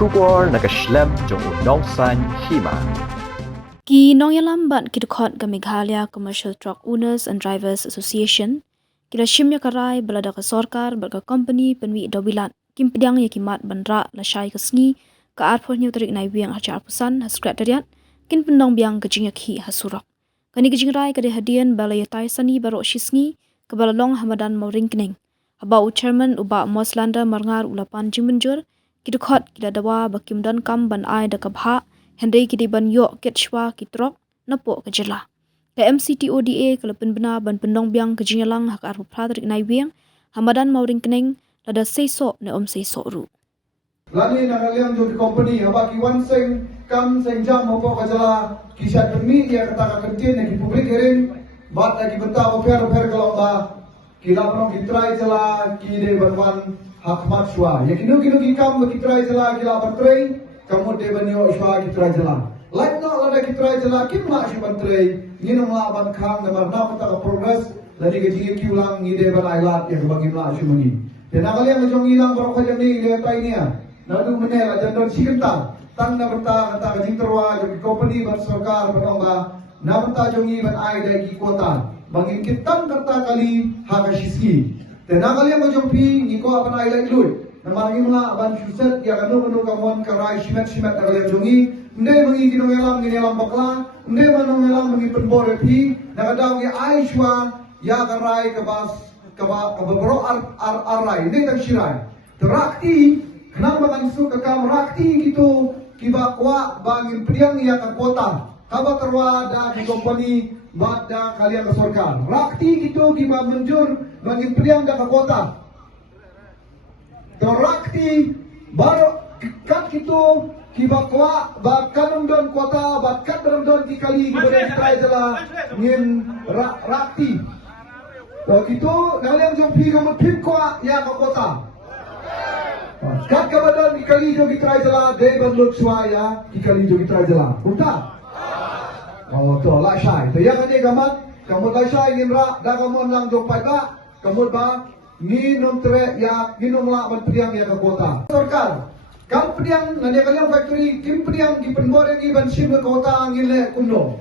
Shubor nakaslem jong unong san hima. Ki Nongyalam ban kidukot ga Meghalaya Commercial Truck Owners and Drivers Association kira shimya karai balada ka sorkar balga company penwi dobilat kim pedang ya kimat bandra la syai kesngi ka arpor nyutrik nai wiang hajar pusan sekretariat kin pendong biang kejing yakhi hasurak kani kejing rai kade hadian balaya tai sani barok shisngi ke balalong hamadan mauring kening aba chairman uba moslanda marngar ulapan jingmenjur kidukot kida dawa bakim dan kam ban ai da kabha Hendai kidi ban yok ketshwa kitrok napo kejela. Ke MCTODA kelepin bena ban pendong biang kejinyalang hak arpu pradrik nai biang hamadan mauring kening lada seiso ne seiso ru. Lani na kaliang jo company haba ki wan seng kam seng jam mopo kajala kisat permi ya kata ka kentin na ki public hearing bat lagi benta ofer kalau ba kila pano ki try jala ki de banwan hak mat shwa ya kinu ki kam ki try jala kila patrai kamu de banyo shwa ki try jala like no lada ki try jala kim ma shi patrai ngino la ban khang na marna pata ka progress lani ke ji ki ulang ni de ban ailat ya bagi ma shi muni dan kalian jong ilang barok ka ni le tai ni nadu menela jandon sikenta tang na benta kata ka jing terwa jo company ban sarkar banong ba na benta jongi ban ai dai ki kota bangin kitang kata kali haga shiski dan kalian jong pi ni ko apan ai lai lut na margi mala ban suset ya kanu kamon karai shimet na kalian jongi nde mangi ginong elam bakla nde manong elam mangi penbore pi na kadaw ya ai shwa ya karai kabas kababro arai nde tak shirai terakti kenapa kan su kakam rakti gitu kiba kwa bangin priang ya ka kota kaba terwa da di company bada kalian ke sorkar rakti gitu kiba menjur bangin priang da ka kota rakti baru kat gitu kiba kwa ba kanung don kota ba kat don di kali boleh ditrai jala ngin rakti gitu kalian jumpi kamu pin kwa ya ka kota kat kabadan ikali jo gitrai jala de bandut swaya ikali jo gitrai jala unta oh to la shai to yang ane gamat kamu la shai ginra da kamu lang jo pai ba kamu ba ni nom tre ya ni nom la ban priang ya ka kota sarkar kam priang nane kalian factory kim priang ki penbore ki ban sim ka kota ngile kuno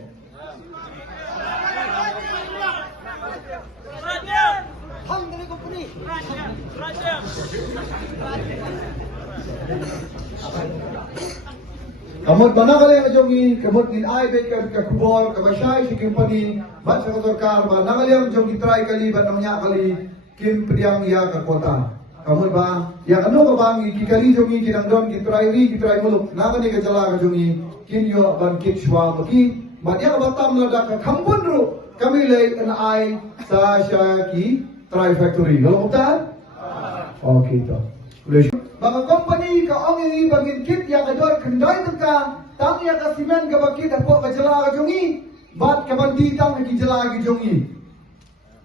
Kamut mana kali yang jongi, kamut din ay bet ka kubor, ka basyay si company, bat sa sarkar ba nangali yang jongi try kali ba namanya kali kim priang ya ka kota. Kamut ba ya kanu ka bang ikali jongi kinang don kitry muluk nangali ka jala ka jongi kinyo ban kit shwa maki ba ya batam la ka khambun ru kami lay an ay sa sya ki try factory. Kalau kita okay to. Baka company ka ongi bagin kit ya kador kendai tengka tang ya ka simen ka bakit apo ka jala ka jongi bat ka bandi tang ki jala ki jongi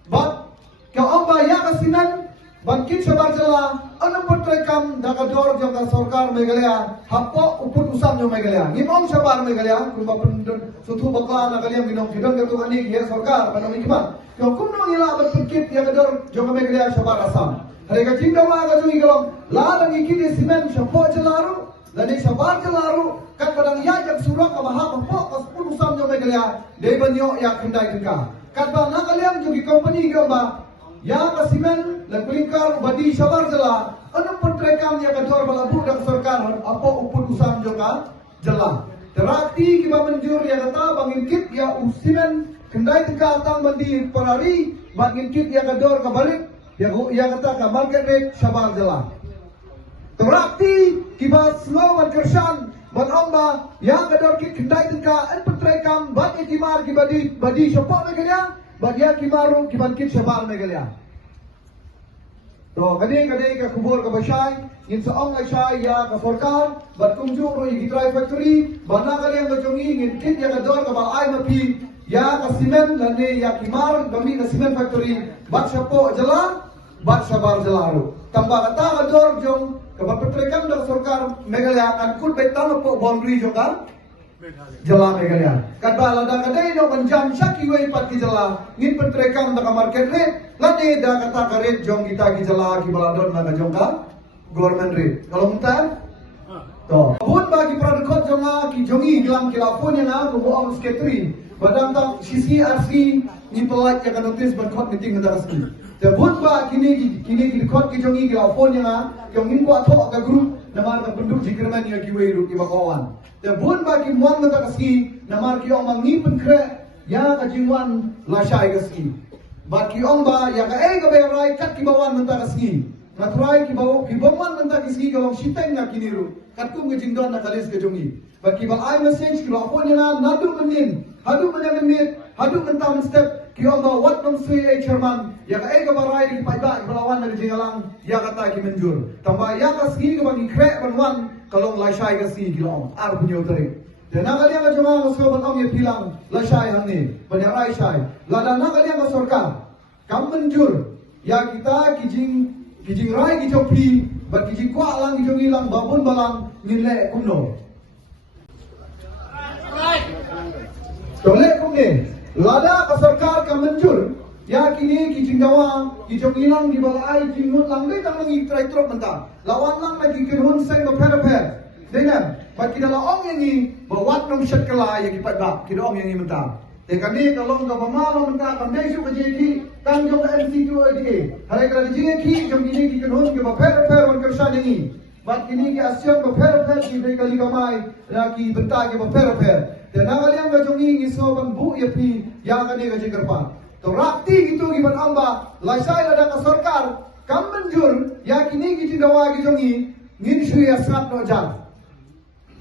bat ka ongba ya ka simen bakit sabar jala anam patrai kam da ka dor jong ka sarkar Meghalaya hapo uput usam jong Meghalaya ngimong sabar Meghalaya kumba pendon sutu bakla na kaliam ginong kidon ka tukani ya sarkar panami kibat ka kumno ngila bat kit ya kador jong Meghalaya sabar asam Harga cinta maga tu ikalong lalang ikini simen syapo jelaru lani sabar jelaru kan padang ya jak surak amaha po kas puluh sam jo Meghalaya de banyo ya kendai tengka kan ba na kalian jogi company gamba ya ka simen la kulingkar badi sabar jela anam pentrekam ya kador balabu dak sarkar apo upun usam jo ka jela terakti kiba menjur ya kata bangin kit ya usimen kendai tengka tang bandi parari bangin kit ya kador kabalik yang kata ka market rate sabar jala terakti kiba slow man kersan man ongba yang kador kit kendai tengka en petrekam bat ikimar badi syapak Meghalaya badia kimaru kiban kit sabar Meghalaya to kadi ka kubur ka basyay ngin sa ong ay syay ya ka forkar bat kumju ro igitray factory bana kali ang jongi ngin kit ya kador ka balay mapi ya ka simen lani ya kimar bami ka simen factory bat syapo jala bat sabar jalaru tambah kata kador jong kapapetrekan dak sarkar Meghalaya kan kut betal po boundary jong kan jala Meghalaya kadala da kadai no banjam syaki wei pat ki jala ngin petrekan dak market rate lani da kata karet jong kita ki jala ki baladon na jong ka government rate kalau mutar To. Bun bagi pradekot jonga ki jongi gelang kilafon yang aku buang sekretari. Badang tak sisi RC ni pelat yang notis berkot meeting mentara ski. Bun ba kini dekot ki jongi kilafon yang jongin ko atok ka grup namar ka penduk jikerman yang kiweru ki bakawan. Bun ba ki muan mentara ski namar ki omang ni penkre ya ka jingwan lashai ka ski. Ba ki omba ya ka ka berai kat ki bawan mentara ski. Naturai ki bawan mentara ski kalau siteng na kiniru. Katku ngejingdon na kalis ke jongi. Bagi bal I message kilo apon yana nadu menin, hadu menit, hadu mentam step kilo ba wat nom sui chairman ya ka ega barai di paiba balawan na jingalang ya kata ki menjur. Tambah ya ka ski ke bang krek banwan kalau laisai ka ski kilo ar punyo teri. Dan nakalian ka jonga so batong ye pilang laisai hangni, banyarai sai. Lada nakalian ka sorka. Kam menjur ya kita kijing rai ki jopi bat kijing kwa lang kijong ilang babun balang nilai kuno. Tolek kumne lada ka sarkar ka menjur ya kini kijing dawa kijong ilang di balai jingut lang dai tang ngi trai trop menta lawan lang lagi kinhun sai ba per dengan bat kita laong yang ni bawat nom syat kala ya kipat ba kita ong yang ni menta. Kami kalau nggak pemaham mentah kami suka jadi kan jom MC2 ini. Hari kalau jadi jom ini kita harus kita per kerja ini. Bat ini kita siap per kita kali kamai lagi bentar kita per. Dan kalian nggak jom ini soban bu ya pi yang akan dia kerja kerpa. To rakti gitu kita amba. Lasai ada kasorkar kam menjur ya kini kita dawa kita ini ngin suya sangat nojal.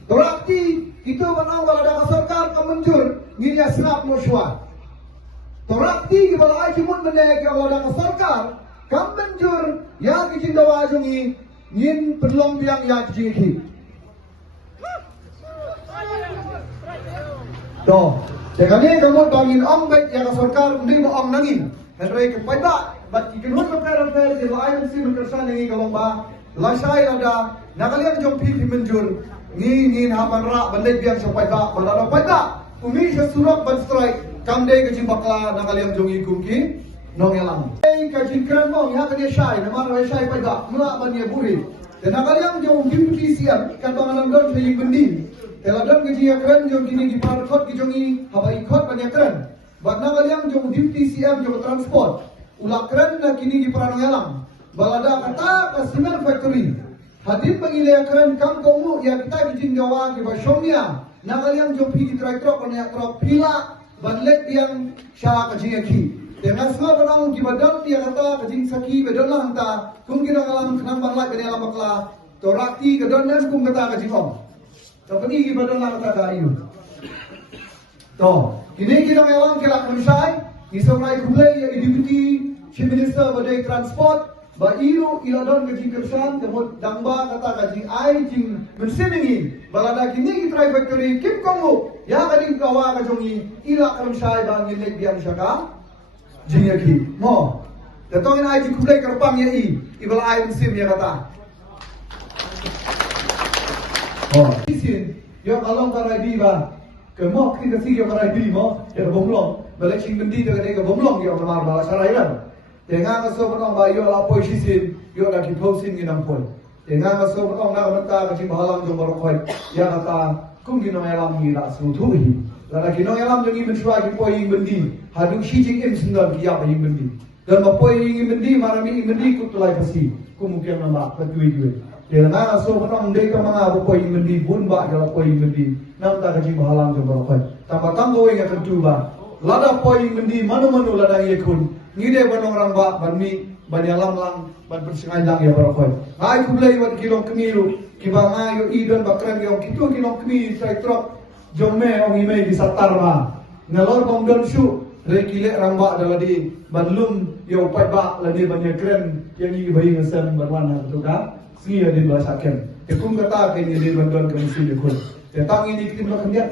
To rakti itu amba ada kasorkar kam menjur nginya serap musyawat. Torakti ki bala ai mun mene ki Allah da sarkar kam benjur ya ki jindawa jungi ngin perlong biang ya ki ki. Do, dekane kamu bangin om baik ya sarkar undi mo om nangin. Henry ke paiba bat ki kinun per di ai mesti berkesan ngi kalau ba lasai ada nakalian jompi ki benjur ngin haman ra bandai biang sampai ba balada paiba. Umi surat berstrike kamde ke jimbakla nakaliam jongi kumki nong yalang. Kaji keren mong ya kene syai namar wa syai pada mula bania buri. Dan nakaliam jong kimpi siap kan banganan don sayi bendi. Teladan kaji ya keren jong kini di parkot ki jongi habai kot bania keren. Bat nakaliam jong dimti siap jong transport. Ulah keren na kini di parang yalang. Balada kata ka cement factory. Hadir pangilya keren kam komu ya kita kijing jawa ki basyomia. Nakaliang jopi di truk pada truk pila banlet yang syah kaji aki. Dengan semua orang di badan dia kata kaji saki badan lah hanta. Kum kira kalam kenang banlat kene alam bakla. Torakti kedon dan kum kata kaji om. Tapi di badan lah kata dari. To, kini kita ngalang kelak kemsai. Isomai kulai ya deputy chief minister badai transport. Ba ilu iladon kaji kersan kemud dangba kata kaji ai jing mensimingi balada kini kita factory kim kongu ya kading kawa kajongi ila karum sai bang nilek biang syaka jing yaki mo datongin ai jing kulai kerpang ya ibal ai mensim ya kata oh isin yo kalong karai di ba kemo kita sih yo karai di mo ya bomlong balek sing bendi de ka bomlong yo kamar bala sarairan. Dengan kesopan orang bayu ala posisi yo lagi posing inang pun. Dengan kesopan orang nak menta kasi bahalang jom berokoi. Ya kata kum gino elam ngira semutuhi. Lada gino elam jongi mensuai poi ing bendi. Hadung shijing im sendal kia pa ing bendi. Dan mapoi ing bendi marami ing bendi kutulai pasi. Kum mungkin nama ketui. Dengan kesopan orang deka mga poi ing bendi bun ba jala poi ing bendi. Namta kasi bahalang jom berokoi. Tambah tanggo ing ketu ba. Lada poi ing bendi manu lada yekun. Ngide banong ramba banmi banyalam lang ban persengajang ya barokoi. Ngai kulai wat kilong kemiru kiba ngayo idon bakran yung kitu kilong kemi sai trok jomme ong ime di satar ma. Ngalor bong don shu re kile ramba daladi banlum yo pai ba ladi banya kren yang i bayi ngasam barwana tu ka sia di basaken. Ekum kata ke ni di bandon kemisi de kul. Tetang ini kitim lo kendiat.